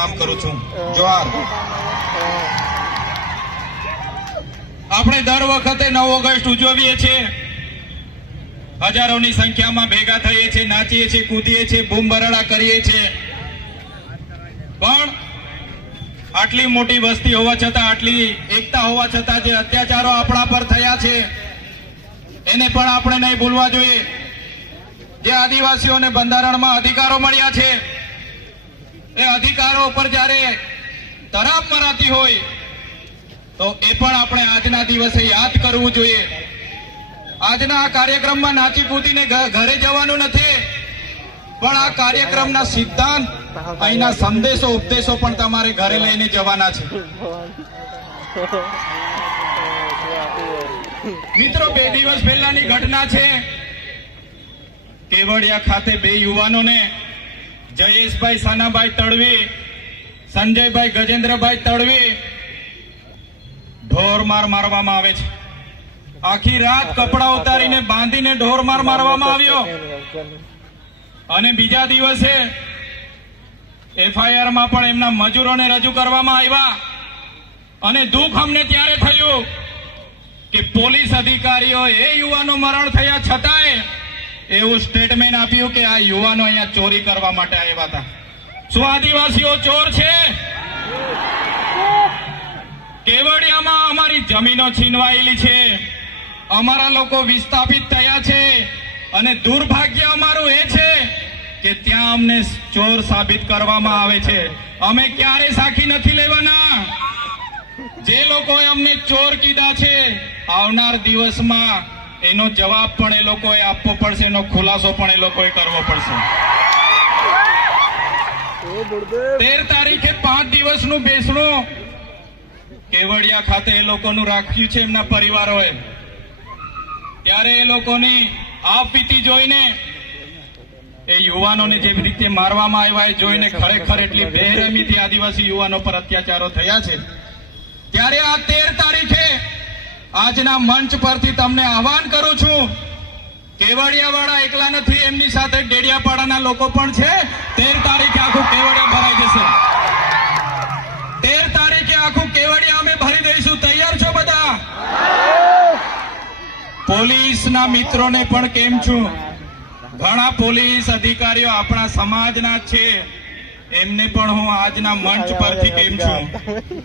પ્રણામ કરું છું. જોહાર. આપણે દર વખતે 9 ઓગસ્ટ ઉજવીએ છીએ, હજારોની સંખ્યામાં ભેગા થઈએ છીએ, નાચીએ છીએ, કૂદીએ છીએ, બૂમ બરાડા કરીએ છીએ, પણ આટલી મોટી વસ્તી હોવા છતાં, આટલી એકતા હોવા છતાં જે અત્યાચારો આપણા પર થયા છે એને પણ આપણે નહીં ભૂલવા જોઈએ. જે આદિવાસીઓને બંધારણમાં અધિકારો મળ્યા છે એ અધિકારો ઉપર જ્યારે તરાપ મરાતી હોય તો એ પણ આપણે આજના દિવસે યાદ કરવું જોઈએ. આજના આ કાર્યક્રમમાં નાચી કૂદીને ઘરે જવાનું નથી, પણ આ કાર્યક્રમના સિદ્ધાંત, અહીંના સંદેશો, ઉપદેશો પણ તમારે ઘરે લઈને જવાના છે. મિત્રો, 2 દિવસ પહેલાની ઘટના છે. કેવડિયા ખાતે 2 યુવાનોને, જયેશભાઈ સાનાભાઈ તડવી, સંજયભાઈ ગજેન્દ્રભાઈ તડવી, ઢોરમાર મારવામાં આવે છે. આખી રાત કપડા ઉતારીને બાંધીને ઢોરમાર મારવામાં આવ્યો. અને બીજા દિવસે FIR માં પણ એમના મજૂરોને રજૂ કરવામાં આવ્યા. અને દુઃખ અમને ત્યારે થયું કે પોલીસ અધિકારીઓ એ યુવાનો મરણ થયા છતાંય એવું સ્ટેટમેન્ટ આપ્યું કે આ યુવાનો અહીંયા ચોરી કરવા માટે આવ્યા હતા. શું આદિવાસીઓ ચોર છે? કેવડિયામાં અમારી જમીનો છીનવાયેલી છે, અમારા લોકો વિસ્થાપિત થયા છે, અને દુર્ભાગ્ય અમારું એ છે કે ત્યાં અમને ચોર સાબિત કરવામાં આવે છે. અમે ક્યારે સાખી નથી લેવાના. જે લોકોએ અમને ચોર કીધા છે, આવનાર દિવસમાં એનો જવાબ પણ એ લોકોએ આપવો પડશે, એનો ખુલાસો પણ એ લોકોએ કરવો પડશે. 13 તારીખે 5 દિવસનું બેસણું કેવડિયા ખાતે એ લોકોનું રાખ્યું છે એમના પરિવારોએ. ત્યારે એ લોકોની આપવીતી જોઈને, એ યુવાનોને જે રીતે મારવામાં આવ્યા એ જોઈને ખરેખર એટલી બેરહેમીથી આદિવાસી યુવાનો પર અત્યાચારો થયા છે. ત્યારે આ 13 તારીખે આજના મંચ પરથી તમને આહવાન કરું છું, કેવડિયા વાળા એકલા નથી, એમની સાથે ડેડિયાપાડાના લોકો પણ છે. 13 તારીખે આખું કેવડિયા ભરાઈ જશે. 13 તારીખે આખું કેવડિયા અમે ભરી દઈશું. તૈયાર છો બધા? પોલીસના મિત્રોને પણ કેમ છું, ઘણા પોલીસ અધિકારીઓ આપણા સમાજના છે, એમને પણ હું આજના મંચ પરથી કેમ છું.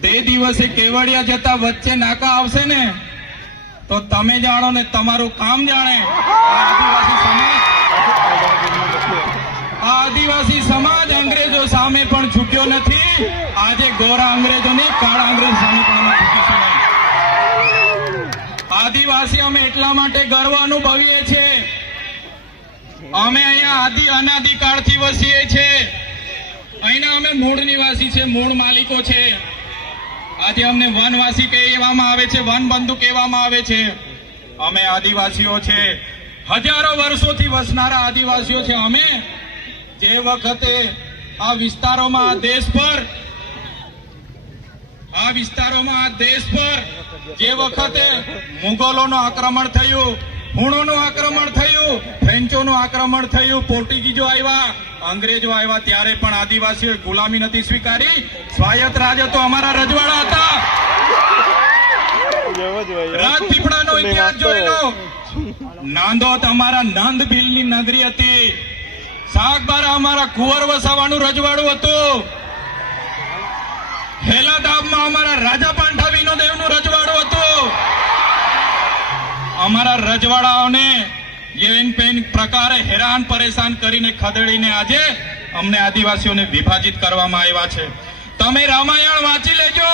તે દિવસે કેવડિયા જતા વચ્ચે નાકા આવશે ને તો તમે જાણો ને તમારું કામ જાણે. આદિવાસી સમાજ અંગ્રેજો સામે પણ ઝૂક્યો નથી. આજે ગોરા અંગ્રેજો નહીં, કાળા અંગ્રેજો સામે પણ ઝૂકીશું નહીં. આદિવાસી અમે એટલા માટે ગર્વ અનુભવીએ છીએ, અમે અહીંયા અનાદિકાળથી વસીએ છીએ. અહીંના અમે મૂળ નિવાસી છે, મૂળ માલિકો છે. આજે અમને વનવાસી કહેવામાં આવે છે, વનબંધુ કહેવામાં આવે છે. અમે આદિવાસીઓ છે, હજારો વર્ષોથી વસનારા આદિવાસીઓ છે. અમે જે વખતે આ વિસ્તારોમાં, આ દેશ પર જે વખતે મુગલોનું આક્રમણ થયું, હુણોનું આક્રમણ થયું, ફ્રેન્ચોનું આક્રમણ થયું, પોર્ટુગીઝો આવ્યા, અંગ્રેજો આવ્યા, ત્યારે પણ આદિવાસીઓએ ગુલામી નથી સ્વીકારી. સ્વાયત્ત રાજ્ય તો અમારા રજવાડા હતા. રાજપીપળાનો ઇતિહાસ જોઈ લો. નાંદોદ અમારા નંદ ભીલની નગરી હતી. સાગબારા અમારા કુંવર વસાવાનું રજવાડું હતું. હેલાદાબમાં અમારા રાજા પાંઠા વિનોદેવનું રજવાડું હતું. અમારા રજવાડાઓને એન પ્રકારે હેરાન પરેશાન કરીને ખદેડીને આજે અમને આદિવાસીઓને વિભાજિત કરવામાં આવ્યા છે. તમે રામાયણ વાંચી લેજો.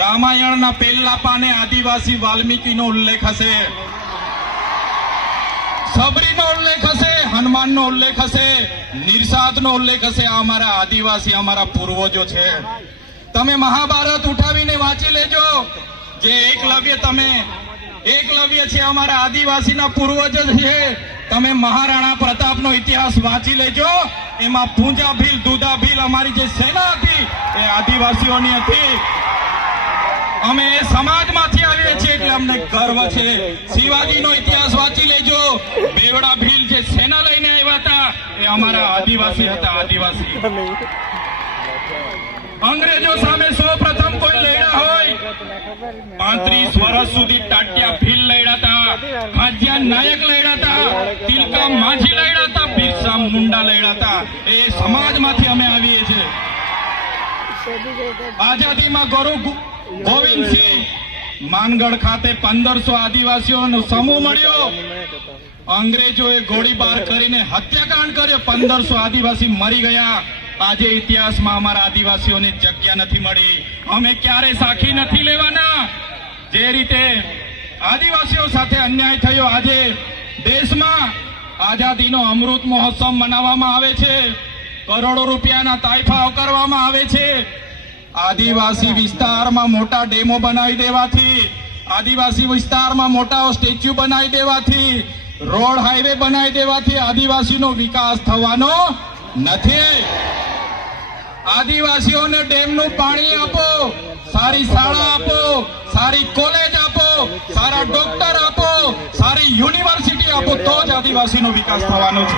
રામાયણના પહેલા પાને આદિવાસી વાલ્મીકીનો ઉલ્લેખ હશે, સબરીનો ઉલ્લેખ હશે, હનુમાનનો ઉલ્લેખ હશે, નિર્સાદનો ઉલ્લેખ હશે. આ અમારા આદિવાસી, અમારા પૂર્વજો છે. તમે મહાભારત ઉઠાવીને વાંચી લેજો. જે એકલવ્ય છે, અમારા આદિવાસીના પૂર્વજો છે. તમે મહારાણા પ્રતાપનો ઇતિહાસ વાંચી લેજો. એમાં પૂંજા ભીલ, દુધા ભીલ, અમારી જે સેના હતી એ આદિવાસીઓની હતી. અમે એ સમાજમાંથી આવીએ છીએ એટલે અમને ગર્વ છે. શિવાજીનો ઇતિહાસ વાંચી લેજો. બેવડા ભીલ જે સેના લઈને આવ્યા હતા એ અમારા આદિવાસી હતા. આદિવાસી અંગ્રેજો સામે સૌ પ્રથમ કોઈ લડ્યા હોય 35 વર્ષ સુધી ટાટિયા ભીલ લડ્યા હતા, ખાજિયા નાયક લડ્યા હતા, તિલકા માઝી લડ્યા હતા, બિરસા મુંડા લડ્યા હતા. એ સમાજમાંથી અમે આવીએ છીએ. આઝાદીમાં ગુરુ ગોવિંદસિંહ માનગઢ ખાતે 1500 આદિવાસીઓનો સમૂહ મળ્યો. અંગ્રેજોએ ગોળીબાર કરીને હત્યાકાંડ કર્યો, 1500 આદિવાસી મરી ગયા. આજે ઇતિહાસમાં અમારા આદિવાસીઓને જગ્યા નથી મળી. અમે ક્યારે સાખી નથી લેવાના. જે રીતે આદિવાસીઓ સાથે અન્યાય થયો, આજે દેશમાં આઝાદીનો અમૃત મહોત્સવ મનાવવામાં આવે છે, કરોડો રૂપિયાના તાઇફાઓ કરવામાં આવે છે. આદિવાસી વિસ્તારમાં મોટા ડેમો બનાવી દેવાથી, આદિવાસી વિસ્તારમાં મોટા સ્ટેચ્યુ બનાવી દેવાથી, રોડ હાઈવે બનાવી દેવાથી આદિવાસીનો વિકાસ થવાનો નથી. આદિવાસીઓને ડેમનું પાણી આપો, સારી શાળા આપો, સારી કોલેજ આપો, સારા ડોક્ટર આપો, સારી યુનિવર્સિટી આપો, તો જ આદિવાસીનો વિકાસ થવાનો છે.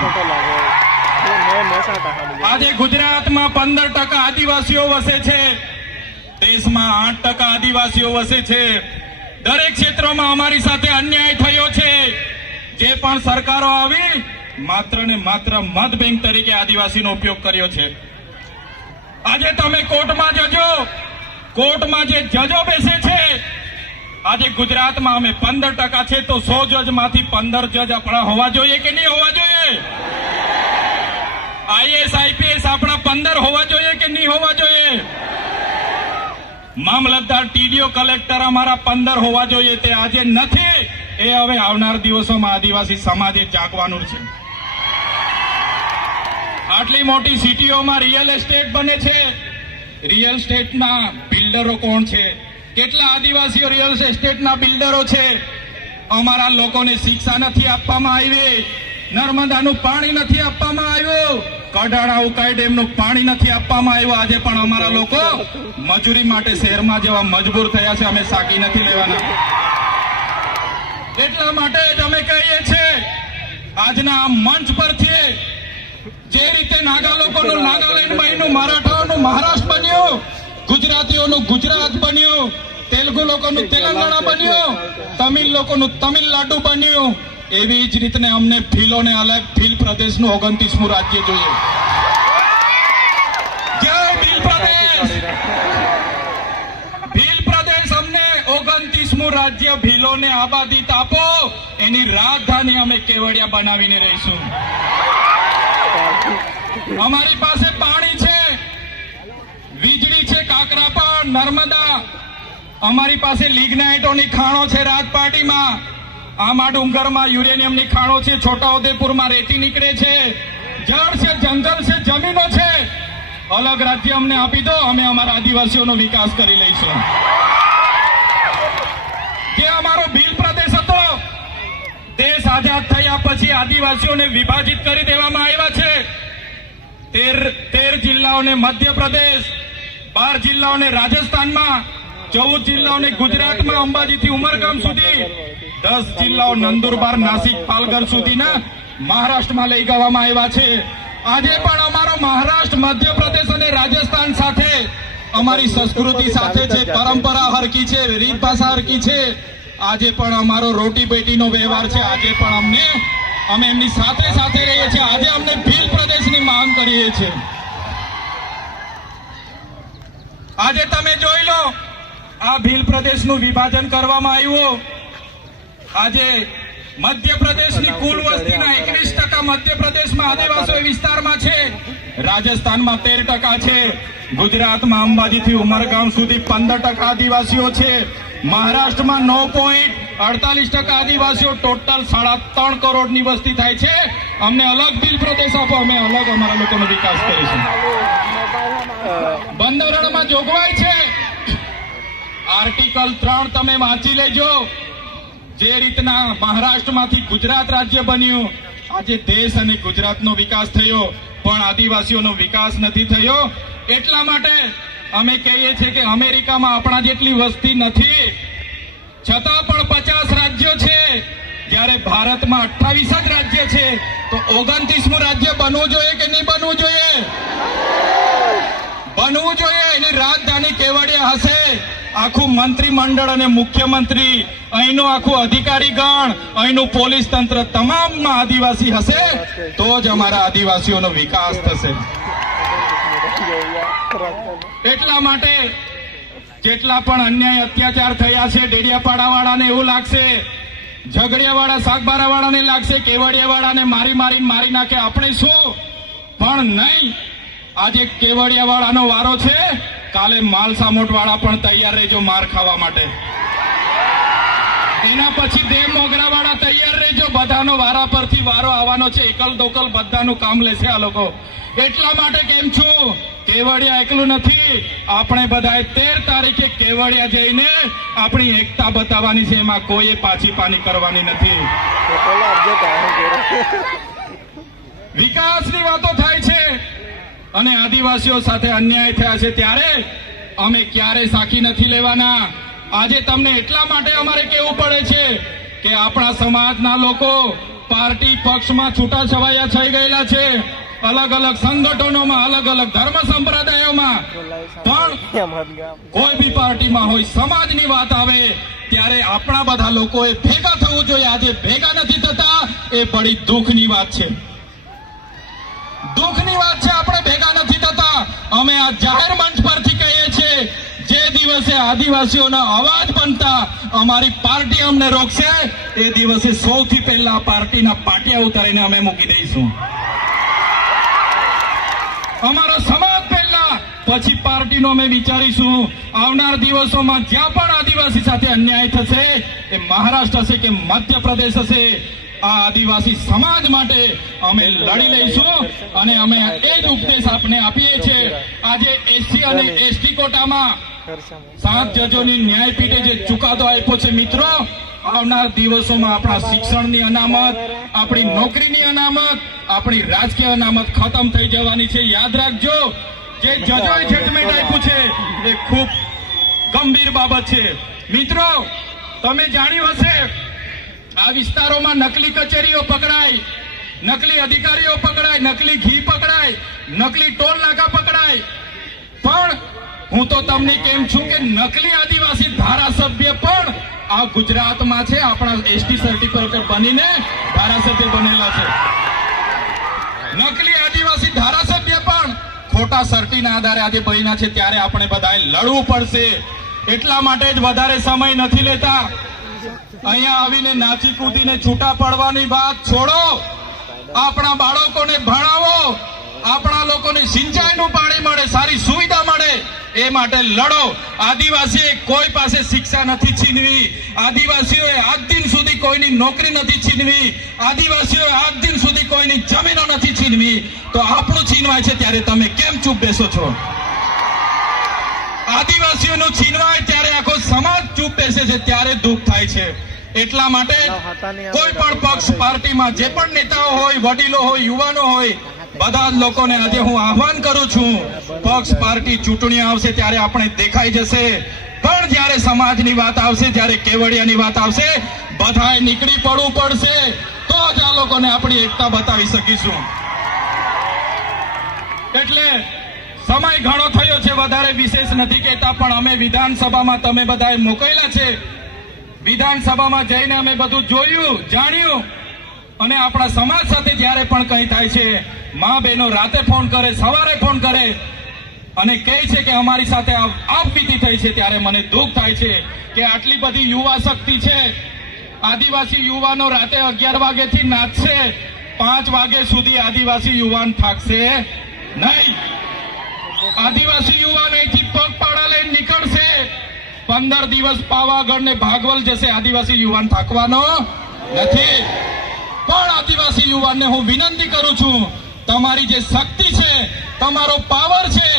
આજે ગુજરાતમાં 15% આદિવાસીઓ વસે છે, દેશમાં 8% આદિવાસીઓ વસે છે. દરેક ક્ષેત્રોમાં અમારી સાથે અન્યાય થયો છે. જે પણ સરકારો આવી માત્ર ને માત્ર મત બેંક તરીકે આદિવાસીનો ઉપયોગ કર્યો છે. આજે તમે કોર્ટમાં જજો, કોર્ટમાં જે જજો બેસે છે, આજે ગુજરાતમાં અમે 15% છે તો 100 જજમાંથી 15 જજ આપણા હોવા જોઈએ કે નહીં હોવા જોઈએ? આઈએસ આઈપીએસ આપણા 15 હોવા જોઈએ કે નહીં હોવા જોઈએ? મામલતદાર ટીડીઓ કલેક્ટર અમારા 15 હોવા જોઈએ. તે આજે નથી. એ હવે આવનાર દિવસોમાં આદિવાસી સમાજે જાગવાનું છે. આટલી મોટી સિટીઓમાં રિયલ એસ્ટેટ બને છે. રિયલ એસ્ટેટના બિલ્ડરો કોણ છે? કેટલા આદિવાસીઓ રિયલ એસ્ટેટના બિલ્ડરો છે? અમારા લોકોને શિક્ષા નથી આપવામાં આવી, નર્મદાનું પાણી નથી આપવામાં આવ્યું, કડાણા ઉકાઈ ડેમનું પાણી નથી આપવામાં આવ્યું. આજે પણ અમારા લોકો મજૂરી માટે શહેરમાં જવા મજબૂર થયા છે. અમે સાકી નથી લેવાના. એટલા માટે જ અમે કહીએ છીએ આજના આ મંચ પરથી, જે રીતે નાગા લોકોનું નાગાલેન્ડ બન્યું, મરાઠાઓનું મહારાષ્ટ્ર બન્યું, ગુજરાતીઓનું ગુજરાત બન્યું, તેલુગુ લોકોનું તેલંગાણા બન્યું, તમિલ લોકોનું તમિલનાડુ બન્યું, એવી જ રીતે અમને ભીલોને અલગ ભીલ પ્રદેશનું 29મું રાજ્ય જોઈએ. જય ભીલ પ્રદેશ! ભીલ પ્રદેશ અમને 29મું રાજ્ય ભીલોને આબાદી આપો. એની રાજધાની અમે કેવડિયા બનાવીને રહીશું. અમારી પાસે પાણી છે, વીજળી છે, કાકરાપાર, નર્મદા. અમારી પાસે લિગ્નાઇટોની ખાણો છે રાજપાટીમાં, આમા ડુંગરમાં યુરેનિયમની ખાણો છે, છોટાઉદેપુરમાં રેતી નીકળે છે, જળ છે, જંગલ છે, જમીનો છે. અલગ રાજ્ય અમને આપી દો, અમે અમારા આદિવાસીઓનો વિકાસ કરી લઈશું. જે અમારો ભીલ પ્રદેશ હતો, દેશ આઝાદ થયા પછી આદિવાસીઓને વિભાજિત કરી દેવામાં આવ્યા છે. 13 જિલ્લાઓને મધ્યપ્રદેશ, 12 જિલ્લાઓને રાજસ્થાનમાં, 14 જિલ્લાઓને ગુજરાતમાં અંબાજીથી ઉમરગામ સુધી, 10 જિલ્લાઓ નંદુરબાર, નાસિક, પાલઘર સુધીના મહારાષ્ટ્રમાં લઈ જવામાં આવ્યા છે. આજે પણ અમારો મહારાષ્ટ્ર, મધ્યપ્રદેશ અને રાજસ્થાન સાથે અમારી સંસ્કૃતિ સાથે છે, પરંપરા હરકી છે, રીત ભાષા હરકી છે. આજે પણ અમારો રોટી બેટીનો વ્યવહાર છે. આજે પણ અમે એમની સાથે સાથે રહીએ છીએ. આજે અમને ભીલ પ્રદેશની માંગ કરીએ છીએ. આજે તમે જોઈ લો, આ ભીલ પ્રદેશનું વિભાજન કરવામાં આવ્યું. આજે મધ્યપ્રદેશની કુલ વસ્તીના 21% મધ્યપ્રદેશમાં આદિવાસી વિસ્તારમાં છે, રાજસ્થાનમાં 13% છે, ગુજરાતમાં અંબાજીથી ઉમરગામ સુધી 15% આદિવાસીઓ છે, મહારાષ્ટ્રમાં 9.48% આદિવાસીઓ. ટોટલ 3.5 કરોડની વસ્તી થાય છે. અમને અલગ ભીલ પ્રદેશ આપો, અમે અલગ અમારા લોકોનો વિકાસ કરીશું. બંધારણમાં જોગવાઈ છે, આર્ટિકલ 3 તમે વાંચી લેજો. જે રીતના મહારાષ્ટ્રમાંથી ગુજરાત રાજ્ય બન્યું, આજે દેશ અને ગુજરાતનો વિકાસ થયો, પણ આદિવાસીઓનો વિકાસ નથી થયો. એટલા માટે અમે કહીએ છીએ કે અમેરિકામાં આપણા જેટલી વસ્તી નથી, છતાં પણ 50 રાજ્યો છે, જ્યારે ભારતમાં 28 જ રાજ્ય છે. તો 29મું રાજ્ય બનવું જોઈએ કે નહીં બનવું જોઈએ? બનવું જોઈએ. એની રાજધાની કેવડિયા હશે. આખું મંત્રીમંડળ અને મુખ્યમંત્રી, અહીંનું આખું અધિકારીગણ, અહીંનું પોલીસ તંત્ર તમામમાં આદિવાસી હશે તો જ અમારા આદિવાસીઓનો વિકાસ થશે. એટલા માટે જેટલા પણ અન્યાય અત્યાચાર થયા છે, ડેડિયાપાડા વાળાને એવું લાગશે, ઝઘડિયા વાળા સાગબારા વાળાને લાગશે કેવડિયા વાળાને મારી નાખે, આપણે શું, પણ નહીં. આજે કેવડિયા વાળાનો વારો છે, કાલે માલસામોટ વાળા પણ તૈયાર રહેજો માર ખાવા માટે. એના પછી દેવ મોગરા વાળા તૈયાર રહેજો, બધાનો વારા પરથી વારો આવવાનો છે. એકલ દોકલ બધાનું કામ લેશે આ લોકો. એટલા માટે કેમ છું, કેવડિયા એકલું નથી, આપણે બધાએ 13 તારીખે કેવડિયા જઈને આપણી એકતા બતાવવાની છે. એમાં કોઈએ પાછી પાની કરવાની નથી. વિકાસની વાતો થાય છે અને આદિવાસીઓ સાથે અન્યાય થયા છે ત્યારે અમે ક્યારેય સાખી નથી લેવાના. આજે તમને એટલા માટે અમારે કહેવું પડે છે કે આપણા સમાજના લોકો પાર્ટી પક્ષમાં છૂટાછવાયા થઈ ગયેલા છે, અલગ અલગ સંગઠનોમાં, અલગ અલગ ધર્મ સંપ્રદાયોમાં, પણ કોઈ બી પાર્ટીમાં હોય, સમાજની વાત આવે ત્યારે આપણા બધા લોકોએ ભેગા થવું જોઈએ. આજે ભેગા નથી થતા, એ બડી દુઃખની વાત છે. દુઃખની વાત છે, આપણે ભેગા નથી થતા. અમે આ જાહેર મંચ પરથી કહીએ છીએ, જે દિવસે આદિવાસીઓના અવાજ બનતા અમારી પાર્ટી અમને રોકશે, એ દિવસે સૌથી પહેલા પાર્ટીના પાટિયા ઉતારીને અમે મૂકી દઈશું. અમારો સમાજ પહેલા, પછી પાર્ટીનો અમે વિચારીશું. આવનાર દિવસોમાં જ્યાં પણ આદિવાસી સાથે અન્યાય થશે, એ મહારાષ્ટ્ર હશે કે મધ્યપ્રદેશ હશે, આ આદિવાસી સમાજ માટે અમે લડી લઈશું. અને અમે એ જ ઉપદેશ આપને આપીએ છીએ. આજે એસસી અને એસટી કોટામાં 7 જજોની ન્યાયપીઠે જે ચુકાદો આપ્યો છે, મિત્રો, આવનાર દિવસોમાં આપણા શિક્ષણની અનામત, આપણી નોકરીની અનામત, આપણી રાજકીય અનામત ખતમ થઈ જવાની છે. યાદ રાખજો, જે જજોએ જજમેન્ટ આપ્યું છે એ ખૂબ ગંભીર બાબત છે. મિત્રો, તમે જાણ્યું હશે, આ વિસ્તારોમાં નકલી કચેરીઓ પકડાય, નકલી અધિકારીઓ પકડાય, નકલી ઘી પકડાય, નકલી ટોલ નાકા પકડાય. પણ હું તો તમને કેમ છું કે નકલી આદિવાસી ધારાસભ્ય પણ આ ગુજરાતમાં છે. આપણા એસટી સર્ટિફિકેટ બનીને ધારાસભ્ય બનેલા છે. નકલી આદિવાસી ધારાસભ્ય પણ ખોટા સર્ટીના આધારે આજે બન્યા છે. ત્યારે આપણે બધાએ લડવું પડશે. એટલા માટે જ વધારે સમય નથી લેતા. અહીંયા આવીને નાચી કૂદીને છૂટા પડવાની વાત છોડો. આપણા બાળકોને ભણાવો, આપણા લોકોને સિંચાઈનું પાણી મળે, સારી સુવિધા મળે, એ માટે લડો. આદિવાસીએ કોઈ પાસે શિક્ષા નથી છીનવી, આદિવાસીઓએ આજ દિન સુધી કોઈની નોકરી નથી છીનવી, આદિવાસીઓએ આજ દિન સુધી કોઈની જમીનો નથી છીનવી. તો આપણું છીનવાય છે ત્યારે તમે કેમ ચૂપ બેસો છો? આદિવાસીઓનું છીનવાય ત્યારે આખો સમાજ ચૂપ બેસે છે, ત્યારે દુઃખ થાય છે. એટલા માટે કોઈ પણ પક્ષ પાર્ટીમાં જે પણ નેતાઓ હોય, વડીલો હોય, યુવાનો હોય, બધા જ લોકોને આજે હું આહવાન કરું છું, પક્ષ પાર્ટી ચૂંટણી આવશે ત્યારે આપણે દેખાઈ જશે. પણ જ્યારે સમાજની વાત આવશે, જ્યારે કેવડિયાની વાત આવશે, બધાએ નીકળી પડવું પડશે. તો જ આ લોકોને આપણી એકતા બતાવી શકીશું. એટલે સમય ઘણો થયો છે, વધારે વિશેષ નથી કહેતા. પણ અમે વિધાનસભામાં, તમે બધાએ મોકલેલા છે, વિધાનસભામાં જઈને અમે બધું જોયું, જાણ્યું. અને આપણા સમાજ સાથે જ્યારે પણ કંઈ થાય છે, મા બહેનો રાતે ફોન કરે, સવારે ફોન કરે અને કહે છે કે અમારી સાથે આપવીતી થઈ છે, ત્યારે મને દુઃખ થાય છે કે આટલી બધી યુવા શક્તિ છે. આદિવાસી યુવાનો રાતે 11 વાગ્યાથી નાચશે, 5 વાગ્યા સુધી આદિવાસી યુવાન થાકશે નહીં. આદિવાસી યુવાન અહીંથી પગપાળા લઈને નીકળશે, 15 દિવસ પાવાગઢ ને ભાગવલ જશે. આદિવાસી યુવાન થાકવાનો નથી. પણ આદિવાસી યુવાનને હું વિનંતી કરું છું, તમારી જે શક્તિ છે, તમારો પાવર છે,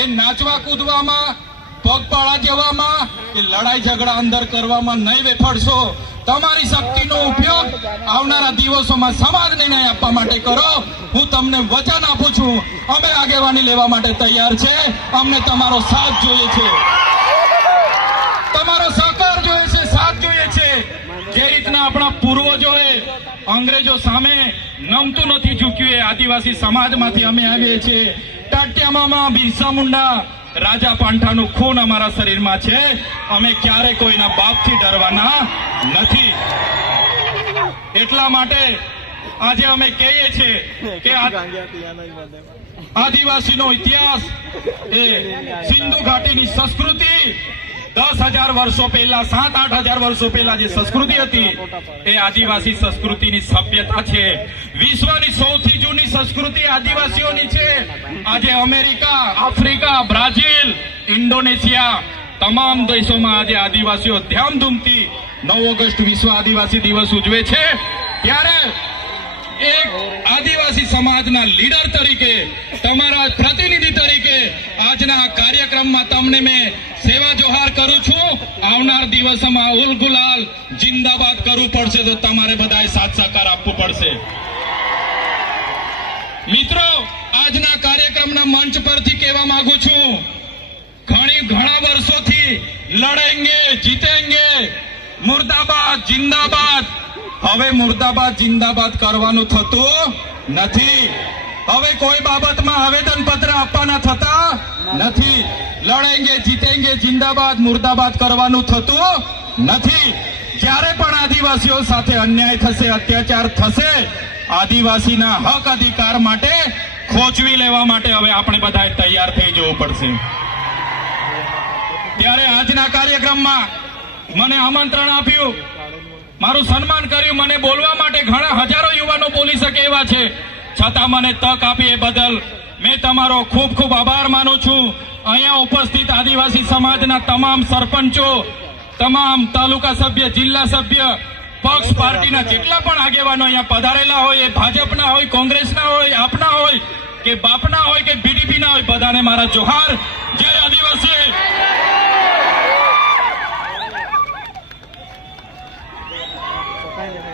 એ નાચવા કૂદવામાં, પગપાળા જવામાં કે લડાઈ ઝઘડા અંદર કરવામાં નહીં વેફડશો. તમારી શક્તિનો ઉપયોગ આવનારા દિવસોમાં સમાજને ન્યાય આપવા માટે કરો. હું તમને વચન આપું છું, અમે આગેવાની લેવા માટે તૈયાર છે. અમને તમારો સાથ જોઈએ છે, તમારો સહકાર જોઈએ છે, સાથ જોઈએ છે. જે રીતના આપણા પૂર્વજોએ અંગ્રેજો સામે નમતું નથી ઝૂક્યું, એ આદિવાસી સમાજમાંથી અમે આવીએ છીએ. ટાટિયામાં બિરસા મુંડા રાજા પાંઠાનું ખૂન અમારા શરીરમાં છે. અમે ક્યારે કોઈના બાપથી ડરવાના નથી. એટલા માટે આજે અમે કહીએ છીએ કે આદિવાસીનો ઇતિહાસ એ સિંધુ ઘાટીની સંસ્કૃતિ 10,000 વર્ષો પહેલા 7-8 હજાર વર્ષો પહેલા જે સંસ્કૃતિ હતી એ આદિવાસી સંસ્કૃતિની સભ્યતા છે. વિશ્વની સૌથી જૂની સંસ્કૃતિ આદિવાસીઓની છે. આજે અમેરિકા, આફ્રિકા, બ્રાઝિલ, ઇન્ડોનેશિયા તમામ દેશોમાં આજે આદિવાસીઓ ધામધૂમથી 9 ઓગસ્ટ વિશ્વ આદિવાસી દિવસ ઉજવે છે. ત્યારે એક આદિવાસી સમાજના લીડર તરીકે, તમારા પ્રતિનિધિ તરીકે આજના આ કાર્યક્રમમાં તમને મેં સેવા જોહાર કરું છું. આવનાર દિવસોમાં ઉલ ગુલાલ જિંદાબાદ કરવું પડશે તો તમારે બધાએ સાથ સહકાર આપવું પડશે. મિત્રો, આજના કાર્યક્રમના મંચ પરથી કહેવા માંગુ છું, ઘણા વર્ષોથી લડેંગે જીતેંગે, મુર્દાબાદ જિંદાબાદ. હવે મુર્દાબાદ જિંદાબાદ કરવાનું થતું નથી. હવે કોઈ બાબતમાં આવેદનપત્ર આપવાના થતા નથી. લડેંગે જીતેંગે જિંદાબાદ મુર્દાબાદ કરવાનું થતું નથી. જ્યારે પણ આદિવાસીઓ સાથે અન્યાય થશે, અત્યાચાર થશે, આદિવાસીના હક અધિકાર માટે ખોચવી લેવા માટે હવે આપણે બધા તૈયાર થઈ જવું પડશે. ત્યારે આજના કાર્યક્રમમાં મને આમંત્રણ આપ્યું, મારું સન્માન કર્યું, મને બોલવા માટે ઘણા હજારો યુવાનો બોલી શકે એવા છે, છતાં મને તક આપી એ બદલ મેં તમારો ખૂબ ખૂબ આભાર માનું છું. અહીંયા ઉપસ્થિત આદિવાસી સમાજના તમામ સરપંચો, તમામ તાલુકા સભ્ય, જિલ્લા સભ્ય, પક્ષ પાર્ટીના જેટલા પણ આગેવાનો અહીંયા પધારેલા હોય, એ ભાજપના હોય, કોંગ્રેસના હોય, આપના હોય કે બાપના હોય કે બીડીપીના હોય, બધાને મારા જોહાર. જય આદિવાસી. Bye.